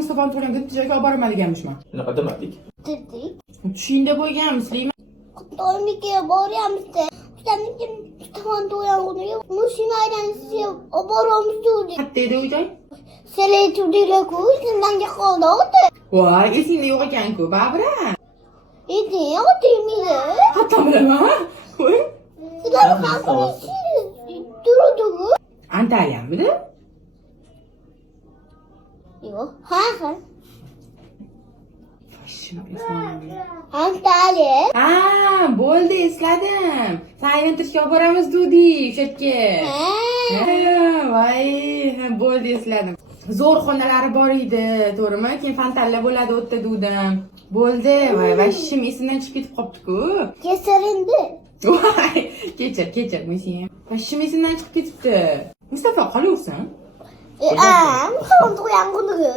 Mustafa'ni tug'ilgan bitta joyga olib borolmaydiganmishman. Unaqa demadik. Dedik. Tushingda bo'lganmisizmi? Xitoynikiga boryapmiz-da. O'shaniki Mustafani tug'ilgan kuniga mashina aylanishga olib boramiz dedik. Qayerda edi u joy? Selektivdilar-ku, shundan qoldi o'ti. Voy, esingda yo'q ekan-ku, Babra. Edi, o'tirmaydi. Hatto bilaman. Qo'y. Sizlar haqingiz turdi-ku. Antaliyamidi? Yo'q, ha. Shim esladim. Antaliya. Ha, bo'ldi, esladim. Sen aylantirishga olib boramiz dedik, o'sha yerga. Ha. Voy, bo'ldi, esladim. Zo'r xonalari bor edi, to'g'rimi? Keyin fontalla bo'ladi o'tda dedim. Bo'ldi, voy, shim esimdan chiqib ketib qopti-ku. Kesirindi. Voy, kechir, men shim esimdan chiqib ketibdi. Mustafa qolaversin. Mustafani tug'ilgan kuniga